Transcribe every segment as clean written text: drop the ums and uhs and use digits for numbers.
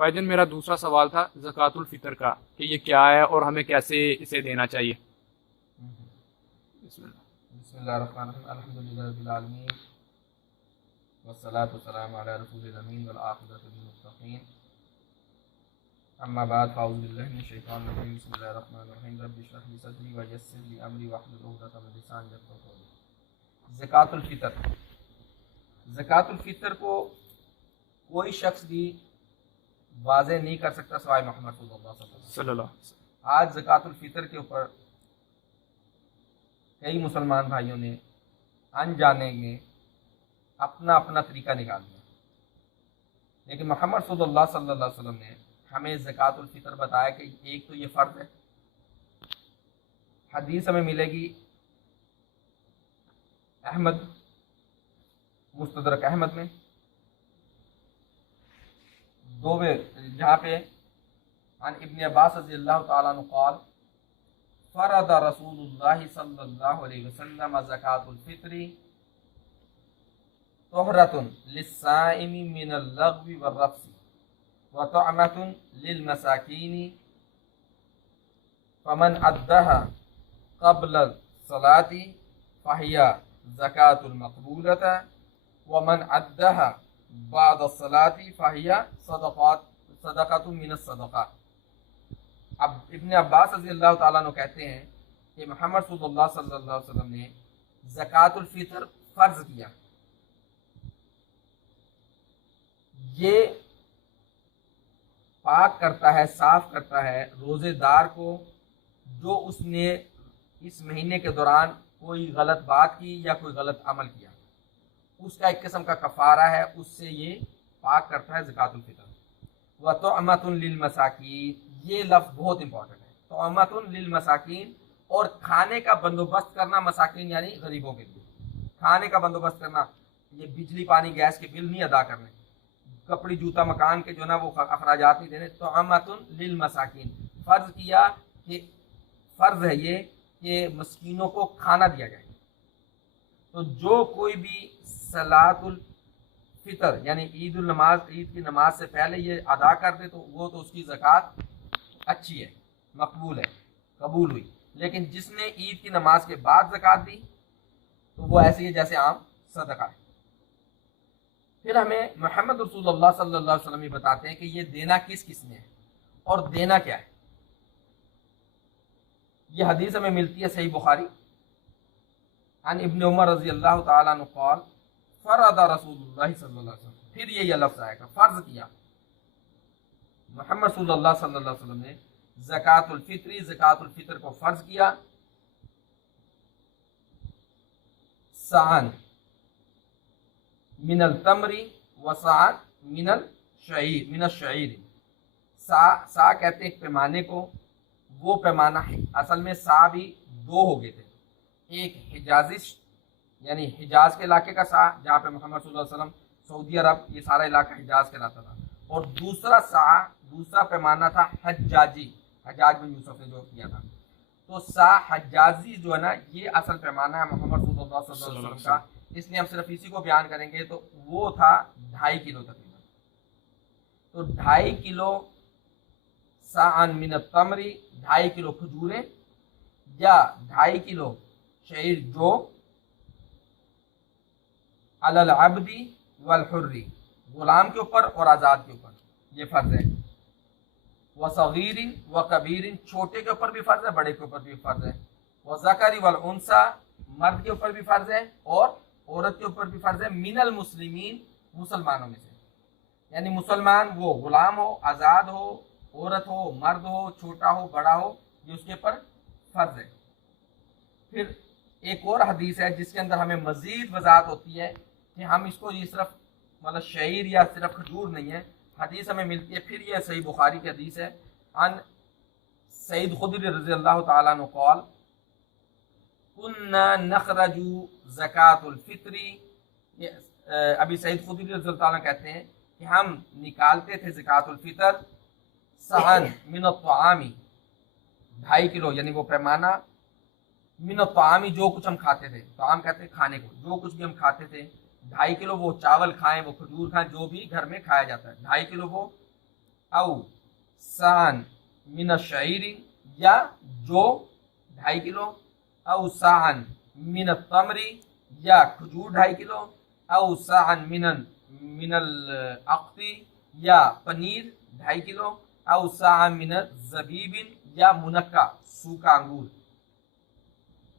بھائی جان میرا دوسرا سوال تھا زکوٰۃ الفطر کا کہ یہ کیا ہے اور ہمیں کیسے اسے دینا چاہیے. بسم اللہ. بسم اللہ الرحمن الرحیم الحمدللہ رب العالمین والصلاة والسلام علی رسول الامین والعاقبۃ للمتقین اما بعد فاعوذ باللہ من الشیطان الرجیم بسم اللہ الرحمن الرحیم رب اشرح لی صدری ویسر لی امری واحلل عقدۃ من لسانی یفقهوا قولی. زکوٰۃ الفطر. زکوٰۃ الفطر کو کوئی شخص بھی واضح نہیں کر سکتا سوائے محمد صلی اللہ علیہ وسلم. صلی اللہ علیہ وسلم. آج زکوٰۃ الفطر کے اوپر کئی مسلمان بھائیوں نے انجانے میں اپنا اپنا طریقہ نکال دیا، لیکن محمد صلی اللہ علیہ وسلم نے ہمیں زکوٰۃ الفطر بتایا کہ ایک تو یہ فرض ہے. حدیث ہمیں ملے گی احمد مستدرک احمد میں جہاں پہ عن ابن عباس رضی اللہ تعالیٰ عنہ قال فرض رسول اللہ صلی اللہ علیہ وسلم زکوٰۃ الفطر طہرۃ للصائم من اللغو والرفث وطعمۃ للمساکین فمن اداها قبل الصلاة فہی زکوٰۃ المقبولۃ ومن اداها بعد الصلاة فہی صدقۃ من الصدقات. اب ابن عباس رضی اللہ تعالیٰ عنہ کہتے ہیں کہ محمد صلی اللہ علیہ وسلم نے زکوٰۃ الفطر فرض کیا. یہ پاک کرتا ہے، صاف کرتا ہے روزے دار کو جو اس نے اس مہینے کے دوران کوئی غلط بات کی یا کوئی غلط عمل کیا، اس کا ایک قسم کا کفارہ ہے، اس سے یہ پاک کرتا ہے زکوٰۃ الفطر. وَطُعْمَةٌ لِّلْمَسَاكِينِ، یہ لفظ بہت امپورٹنٹ ہے. طعمۃ للمساکین، اور کھانے کا بندوبست کرنا مساکین یعنی غریبوں کے لیے. کھانے کا بندوبست کرنا، یہ بجلی پانی گیس کے بل نہیں ادا کرنے، کپڑی جوتا مکان کے جو نا وہ اخراجات نہیں دینے. طعمۃ للمساکین، فرض کیا کہ فرض ہے یہ کہ مسکینوں کو کھانا دیا جائے. تو جو کوئی بھی صلاۃ الفطر یعنی عید کی نماز سے پہلے یہ ادا کر دے تو وہ تو اس کی زکوٰۃ اچھی ہے، مقبول ہے، قبول ہوئی. لیکن جس نے عید کی نماز کے بعد زکوٰۃ دی تو وہ ایسی ہے جیسے عام صدقہ ہے. پھر ہمیں محمد رسول اللہ صلی اللہ علیہ وسلم بتاتے ہیں کہ یہ دینا کس کس نے ہے اور دینا کیا ہے. یہ حدیث ہمیں ملتی ہے صحیح بخاری عن ابن عمر رضی اللہ تعالیٰ عنہ قال فرض رسول اللہ صلی اللہ علیہ وسلم. پھر یہ لفظ آئے گا، فرض کیا محمد صلی اللہ صلی اللہ علیہ وسلم نے زکوٰۃ الفطر، زکوٰۃ الفطر کو فرض کیا. سعن من التمر وسعن من الشعیر. سا کہتے ہیں ایک پیمانے کو، وہ پیمانہ اصل میں سا بھی دو ہو گئے تھے. ایک حجازی یعنی حجاز کے علاقے کا سا جہاں پہ محمد صلی اللہ علیہ وسلم سعودی عرب یہ سارا علاقہ حجاز کہلاتا تھا، اور دوسرا پیمانہ تھا حجاجی، حجاج بن یوسف نے جو کیا تھا. تو سا حجازی جو ہے نا یہ اصل پیمانہ ہے محمد صلی اللہ علیہ وسلم کا، اس لیے ہم صرف اسی کو بیان کریں گے. تو وہ تھا 2.5 کلو تقریباً. تو 2.5 کلو سعن من التمر، 2.5 کلو کھجوریں یا 2.5 کلو شعیر جو علی العبد والحر، غلام کے اوپر اور آزاد کے اوپر یہ فرض ہے. وصغیر وکبیر، چھوٹے کے اوپر بھی فرض ہے، بڑے کے اوپر بھی فرض ہے. وذکر والانثی، مرد کے اوپر بھی فرض ہے اور عورت کے اوپر بھی فرض ہے. من المسلمین، مسلمانوں میں سے، یعنی مسلمان وہ غلام ہو، آزاد ہو، عورت ہو، مرد ہو، چھوٹا ہو، بڑا ہو، یہ اس کے اوپر فرض ہے. پھر ایک اور حدیث ہے جس کے اندر ہمیں مزید وضاحت ہوتی ہے کہ ہم اس کو یہ صرف مطلب شعیر یا صرف کھجور نہیں ہے. حدیث ہمیں ملتی ہے، پھر یہ صحیح بخاری کی حدیث ہے عن سعید خدری رضی اللہ تعالیٰ عنہ قال كنا نخرج زکوٰۃ الفطر. ابھی سعید خدری رضی اللہ تعالیٰ عنہ کہتے ہیں کہ ہم نکالتے تھے زکوٰۃ الفطر سعن من الطعام، 2.5 کلو یعنی وہ پیمانہ، من الطعام جو کچھ ہم کھاتے تھے، طعام کہتے ہیں کھانے کو، جو کچھ بھی ہم کھاتے تھے 2.5 کلو وہ چاول کھائیں، وہ کھجور کھائیں، جو بھی گھر میں کھایا جاتا ہے 2.5 کلو وہ औ सान मिन शईरी, या जो 2.5 किलो, औ सान मिन तमरी, या खजूर 2.5 किलो, औ सान मिनल अख्ती, या पनीर 2.5 किलो, औ सान मिन जबीबिन, या मुनक्का सूखा अंगूर।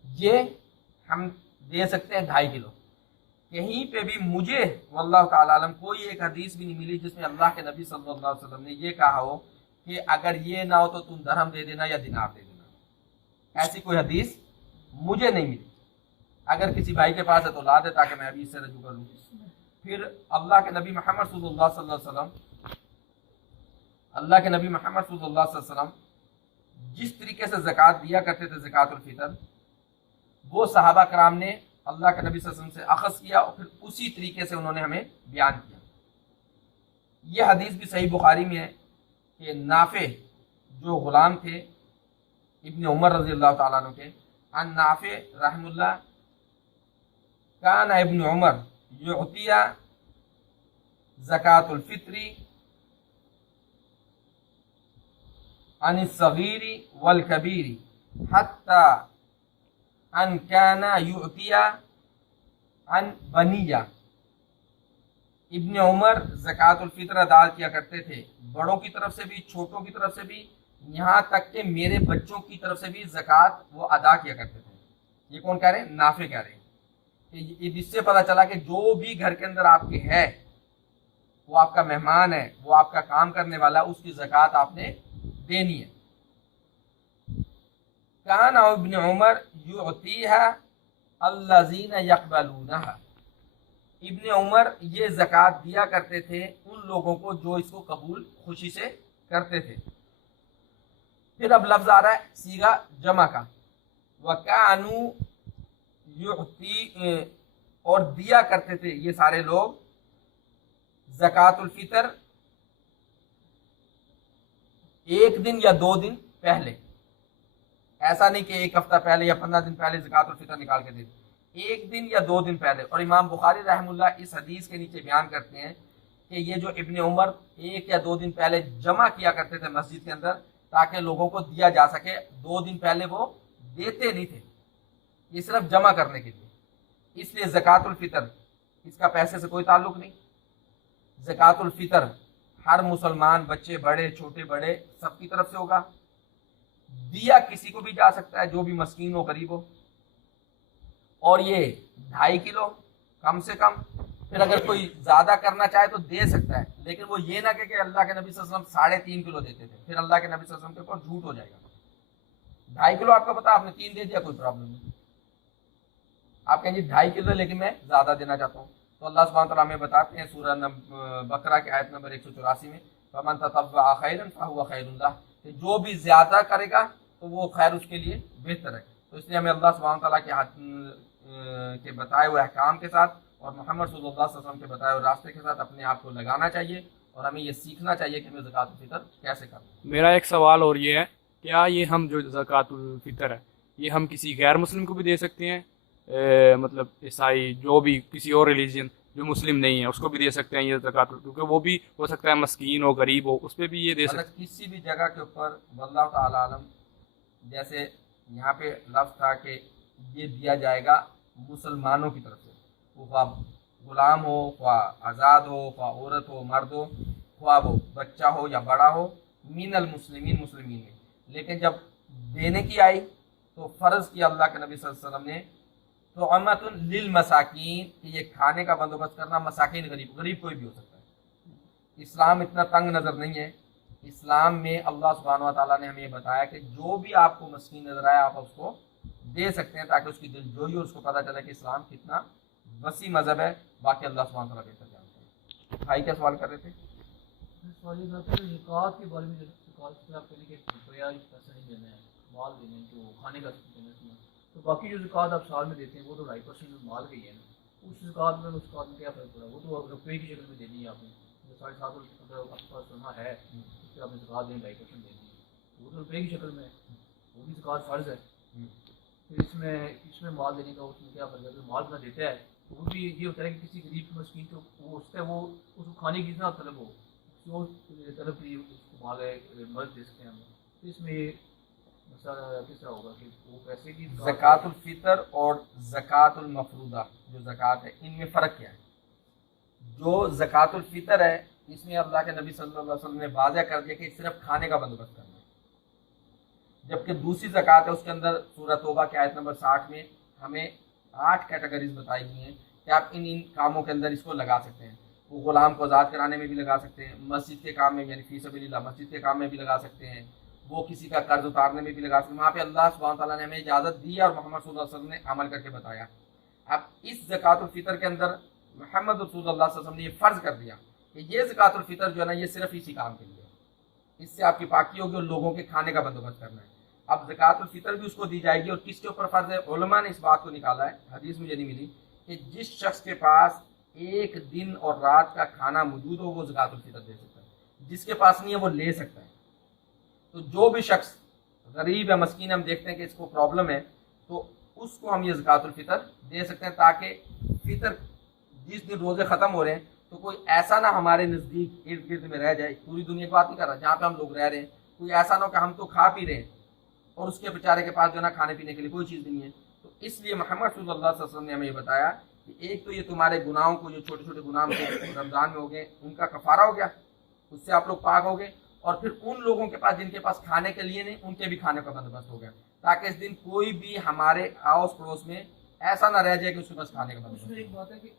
ये हम दे सकते हैं 2.5 किलो। कहीं पे भी मुझे वल्लाह ताला आलम कोई एक हदीस भी नहीं मिली जिसमें अल्लाह के नबी सल्लल्लाहु अलैहि वसल्लम ने ये कहा हो कि अगर ये ना हो तो तुम दरहम दे देना या दिनार दे देना। ऐसी कोई हदीस मुझे नहीं मिली। अगर किसी भाई के पास है तो ला दे ताकि मैं अभी इससे रजू कर लूँ। फिर अल्लाह के नबी मोहम्मद सल्लल्लाहु अलैहि वसल्लम जिस तरीके से ज़कात दिया करते थे, ज़कातुल फितर, वो सहाबा कराम ने अल्लाह के नबी सल्लल्लाहु अलैहि वसल्लम से अखज़ किया और फिर उसी तरीके से उन्होंने हमें बयान किया। यह हदीस भी सही बुखारी में है कि नाफे जो ग़ुलाम थे इब्न उमर रज़ी अल्लाह तआला अन्हु के, अन नाफे रहमुल्लाह कान इब्न उमर युतिया ज़कातुल फित्री अन सगीरी वल कबीरी हत्ता अन काना युतिया अन बनिया। इब्न उमर ज़कातुल फितर अदा किया करते थे, बड़ों की तरफ से भी, छोटों की तरफ से भी, यहाँ तक कि मेरे बच्चों की तरफ से भी ज़कात वो अदा किया करते थे। ये कौन कह रहे हैं? नाफे कह रहे हैं। इससे पता चला कि जो भी घर के अंदर आपके है, वो आपका मेहमान है, वो आपका काम करने वाला, उसकी ज़कात आपने देनी है। कान इब्न उमर युतीहा अल्लज़ीना यक़बलूनहा। इब्न उमर ये ज़कात दिया करते थे उन लोगों को जो इसको कबूल खुशी से करते थे। फिर अब लफ्ज़ आ रहा है सीगा जमा का, वकानु युती, और दिया करते थे ये सारे लोग ज़कातुल फितर 1 दिन या 2 दिन पहले। ऐसा नहीं कि 1 हफ्ता पहले या 15 दिन पहले ज़कातुल फितर निकाल के दे दी, 1 दिन या 2 दिन पहले। और इमाम बुखारी रहमुल्लाह इस हदीस के नीचे बयान करते हैं कि ये जो इब्न उमर 1 या 2 दिन पहले जमा किया करते थे मस्जिद के अंदर ताकि लोगों को दिया जा सके, 2 दिन पहले वो देते नहीं थे, ये सिर्फ जमा करने के लिए। इसलिए ज़कातुल फितर इसका पैसे से कोई ताल्लुक नहीं। ज़कातुल फितर हर मुसलमान, बच्चे बड़े, छोटे बड़े, सबकी तरफ से होगा। दिया किसी को भी जा सकता है जो भी मस्कीन हो, गरीब हो। और ये 2.5 किलो कम से कम। फिर अगर कोई ज्यादा करना चाहे तो दे सकता है, लेकिन वो ये ना कि अल्लाह के नबी सल्लल्लाहु अलैहि वसल्लम 3.5 किलो देते थे, फिर अल्लाह के नबी सल्लल्लाहु अलैहि वसल्लम के ऊपर झूठ हो जाएगा। 2.5 किलो आपको पता, आपने 3 दे दिया, कोई प्रॉब्लम नहीं। आप कहेंगे 2.5 किलो लेकिन मैं ज्यादा देना चाहता हूँ, तो अल्लाह सुब्हानहू व तआला हमें बताते हैं सूरह बकरा की आयत नंबर 184 में, फमन ततव्वअ खैरन फहुव खैरुन लह, कि जो भी ज्यादा करेगा तो वो खैर उसके लिए बेहतर है। तो इसलिए हमें अल्लाह सुब्हानहू व तआला के बताए हुए अहकाम के साथ और मोहम्मद सल्लल्लाहु अलैहि वसल्लम के बताए हुए रास्ते के साथ अपने आप को लगाना चाहिए और हमें ये सीखना चाहिए कि हमें ज़कातुल फितर कैसे करना। मेरा एक सवाल और ये है, क्या ये हम जो ज़कातुल फितर है ये हम किसी गैर मुस्लिम को भी दे सकते हैं? मतलब ईसाई, जो भी किसी और रिलीजन जो मुस्लिम नहीं है उसको भी दे सकते हैं ये ज़कातुल, क्योंकि वो भी हो सकता है मस्कीन हो, गरीब हो, उस पर भी ये दे सकते हैं। किसी भी जगह के ऊपर वल्लाहु ताला आलम, जैसे यहाँ पे लफ्ज़ था कि ये दिया जाएगा मुसलमानों की तरफ से, वो ख्वाह गुलाम हो, ख्वाह आज़ाद हो, ख्वाह औरत हो, मर्द हो, ख्वाह वो बच्चा हो या बड़ा हो, मिनल मुस्लिमीन, मुस्लिमीन में। लेकिन जब देने की आई तो फ़र्ज़ किया अल्लाह के नबी सल्लल्लाहु अलैहि वसल्लम ने तो अमतुन लिल मसाकीन, कि ये खाने का बंदोबस्त करना, मसाकीन गरीब, गरीब कोई भी हो सकता है। इस्लाम इतना तंग नज़र नहीं है। इस्लाम में अल्लाह सुब्हानहू व तआला ने हमें ये बताया कि जो भी आपको मस्कीन नज़र आए आप उसको दे सकते हैं, ताकि उसकी दिलजोई और उसको पता चले कि इस्लाम कितना वसी मज़हब है। बाकी अल्लाह सुब्हानहू व तआला बेहतर जानते हैं। भाई क्या सवाल कर रहे थे? सवाल ये था कि ज़कात के बारे में, ज़कात से आप कहने के रुपया पैसा नहीं देना है, माल देना है, जो खाने का देना है, तो बाकी जो ज़कात आप साल में देते हैं वो तो 2.5% माल का ही है ना, उस ज़कात में उस ज़कात में क्या फ़र्क पड़ा? वो तो रुपये की शक्ल में देनी है आपने, जो 7.5 अगर आपके पास सोना है उस पर आपने ज़कात देनी 2.5% देनी है, वो तो रुपये की शक्ल में है, वो भी ज़कात फ़र्ज़ है। फिर इसमें माल देने का उसमें क्या फ़र्क है? जो माल अपना देता है तो वो भी ये होता है कि किसी गरीब मस्कीन को वो उसका वो उसको खाने की इतना तलब हो, जो तलब की माल है मदद दे सकते हैं हम, तो इसमें ये मसला किस तरह होगा कि वो पैसे की ज़कातुल फितर और ज़कातुल मफरूदा जो ज़कात है इनमें फ़र्क क्या है? जो ज़कातुल फितर है इसमें अल्लाह के नबी सल्लल्लाहु अलैहि वसल्लम ने वाज़ह कर दिया कि सिर्फ खाने का बंदोबस्त करना है, जबकि दूसरी ज़कात है उसके अंदर सूरह तौबा की आयत नंबर 60 में हमें 8 कैटेगरीज बताई गई हैं कि आप इन कामों के अंदर इसको लगा सकते हैं। वो ग़ुलाम को आज़ाद कराने में भी लगा सकते हैं, मस्जिद के काम में यानी फ़ी सबीलिल्लाह मस्जिद के काम में भी लगा सकते हैं, वो किसी का कर्ज उतारने में भी लगा सकते हैं। वहाँ पे अल्लाह सुब्हानहू व तआला ने हमें इजाज़त दी और मोहम्मद सल्लल्लाहु अलैहि वसल्लम ने अमल करके बताया। अब इस ज़कातुल फितर के अंदर मोहम्मद रसूलुल्लाह सल्लल्लाहु अलैहि वसल्लम ने ये फ़र्ज़ कर दिया कि ये ज़कातुल फितर जो है ना ये सिर्फ इसी काम के लिए, इससे आपकी पाकी होगी और लोगों के खाने का बंदोबस्त करना है। अब ज़कातुल फितर भी उसको दी जाएगी और किसके ऊपर फ़र्ज़ है? उलमा ने इस बात को निकाला है, हदीस मुझे नहीं मिली, कि जिस शख्स के पास एक दिन और रात का खाना मौजूद हो वो ज़कातुल फितर दे सकता है, जिसके पास नहीं है वो ले सकता है। तो जो भी शख्स गरीब या मस्कीन हम देखते हैं कि इसको प्रॉब्लम है तो उसको हम ये ज़कातुल फितर दे सकते हैं, ताकि फितर जिस दिन रोज़े ख़त्म हो रहे हैं तो कोई ऐसा ना हमारे नज़दीक इर्द गिर्द में रह जाए, पूरी दुनिया की बात नहीं कर रहा, जहाँ पे हम लोग रह रहे हैं कोई ऐसा ना हो कि हम तो खा पी रहे हैं और उसके बेचारे के पास जो है ना खाने पीने के लिए कोई चीज़ नहीं है। तो इसलिए मोहम्मद सल्लल्लाहु अलैहि वसल्लम ने हमें ये बताया कि एक तो ये तुम्हारे गुनाहों को, जो छोटे छोटे गुनाह रमज़ान में हो गए उनका कफ़ारा हो गया, उससे आप लोग पाक हो गए, और फिर उन लोगों के पास जिनके पास खाने के लिए नहीं उनके भी खाने का बंदोबस्त हो गया, ताकि इस दिन कोई भी हमारे आस पड़ोस में ऐसा ना रह जाए कि उसके पास खाने का बंदोबस्त। उसमें एक बात है कि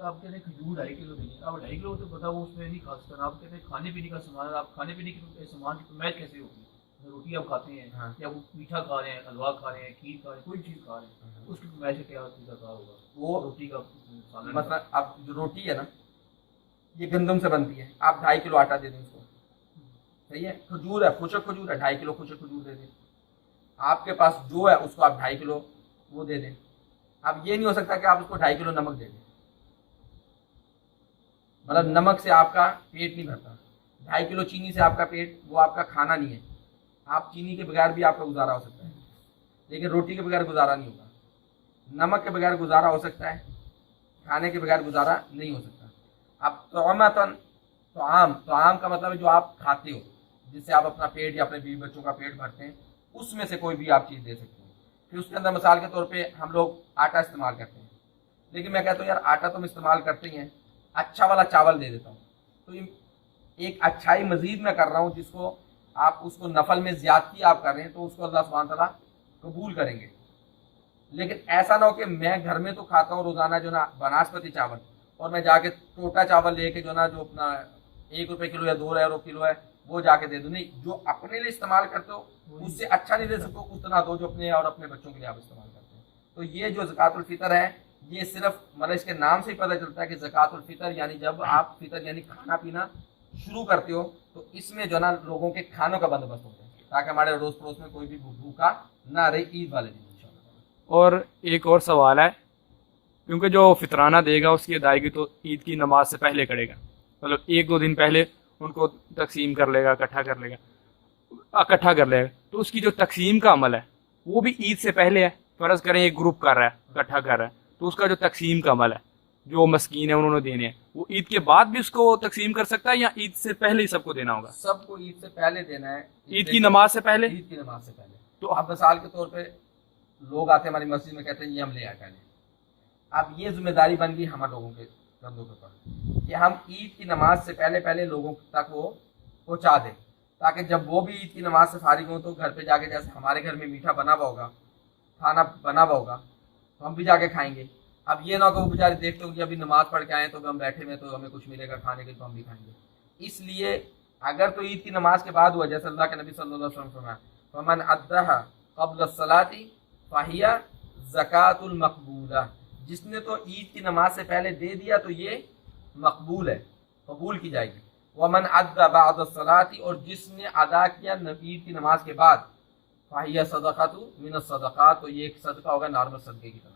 आप कहते हैं खजूर 2.5 किलो देंगे, आप 2.5 किलो तो पता वो उसमें नहीं खा सकते, आप कहते हैं खाने पीने का सामान, आप खाने पीने के सामान की फरमाइश कैसे होगी? रोटी आप खाते हैं हाँ। या वो मीठा खा रहे हैं, हलवा खा रहे हैं, खीर खा रहे हैं, कोई चीज़ खा रहे हैं, उसकी फरमाइश क्या तरीका होगा? वो रोटी का सालन मतलब अब जो रोटी है ना ये गंदम से बनती है, आप 2.5 किलो आटा दे दें उसको, सही है। खजूर है, खुशक खजूर है, 2.5 किलो खुशक खजूर दे दें। आपके पास जो है उसको आप 2.5 किलो वो दे दें। अब ये नहीं हो सकता कि आप उसको 2.5 किलो नमक दे दें, मतलब नमक से आपका पेट नहीं भरता, 2.5 किलो चीनी से आपका पेट, वो आपका खाना नहीं है। आप चीनी के बगैर भी आपका गुजारा हो सकता है, लेकिन रोटी के बगैर गुजारा नहीं होगा। नमक के बगैर गुजारा हो सकता है, खाने के बगैर गुजारा नहीं हो सकता। अब तो आम का मतलब है जो आप खाते हो, जिससे आप अपना पेट या अपने बीवी बच्चों का पेट भरते हैं, उसमें से कोई भी आप चीज़ दे सकते हैं। फिर उसके अंदर मिसाल के तौर पे हम लोग आटा इस्तेमाल करते हैं, लेकिन मैं कहता हूँ यार आटा तो हम इस्तेमाल करते ही हैं, अच्छा वाला चावल दे देता हूँ। तो ये एक अच्छाई मजीद मैं कर रहा हूँ, जिसको आप उसको नफल में ज़्यादती आप कर रहे हैं तो उसको अल्लाह सुब्हानहू व तआला कबूल करेंगे। लेकिन ऐसा ना हो कि मैं घर में तो खाता हूँ रोज़ाना जो ना बनास्पति चावल, और मैं जाके टोटा चावल लेके जो ना जो अपना 1 रुपये किलो या 2 euro किलो है वो जाके दे दो। नहीं, जो अपने लिए इस्तेमाल करते हो उससे अच्छा नहीं दे सकते, उतना दो जो अपने और अपने बच्चों के लिए आप इस्तेमाल करते हैं। तो ये जो ज़कातुल फितर है ये सिर्फ मतलब इसके नाम से ही पता चलता है कि ज़कातुल फितर यानी जब आप फितर यानी खाना पीना शुरू करते हो तो इसमें जो ना लोगों के खानों का बंदोबस्त होता है, ताकि हमारे अड़ोस पड़ोस में कोई भी भूखा ना रहे ईद वाले दिन इंशाअल्लाह। और एक और सवाल है, क्योंकि जो फितराना देगा उसकी अदायगी तो ईद की नमाज से पहले करेगा, मतलब 1-2 दिन पहले उनको तकसीम कर लेगा, इकट्ठा कर लेगा, तो उसकी जो तकसीम का अमल है वो भी ईद से पहले है। फ़र्ज़ करें एक ग्रुप कर रहा है, इकट्ठा कर रहा है, तो उसका जो तकसीम का अमल है, जो मस्कीन है उन्होंने देने हैं, वो ईद के बाद भी उसको तकसीम कर सकता है या ईद से पहले ही सबको देना होगा? सबको ईद से पहले देना है, ईद की नमाज से पहले। ईद की नमाज से पहले। तो अब मिसाल के तौर पे लोग आते हैं हमारी मस्जिद में, कहते हैं ये हम ले आए पहले। अब ये जिम्मेदारी बन गई हम लोगों के कंधों के ऊपर कि हम ईद की नमाज से पहले लोगों तक वो पहुँचा दें, ताकि जब वो भी ईद की नमाज से फारिग हों तो घर पे जाके, जैसे हमारे घर में मीठा बना हुआ होगा, खाना बना हुआ होगा, तो हम भी जाके खाएंगे। अब ये ना हो कि वो बेचारे देखते हो कि अभी नमाज पढ़ के आए तो हम बैठे हुए तो हमें कुछ मिलेगा खाने के तो हम भी खाएंगे। इसलिए अगर तो ईद की नमाज के बाद हुआ, जैसे अल्लाह के नबी सल्लल्लाहु अलैहि वसल्लम फरमाया फमन अद्दाहा क़ब्ल सलाती फ़हिया ज़कातुल मक़बूला, जिसने तो ईद की नमाज से पहले दे दिया तो ये मकबूल है, कबूल की जाएगी। वमन अद्दा बअद सलाती, और जिसने अदा किया ईद की नमाज के बाद, फ़हिया सदक़तु मिन सदक़ात, तो ये एक सदका होगा नॉर्मल सदक़े की तरह।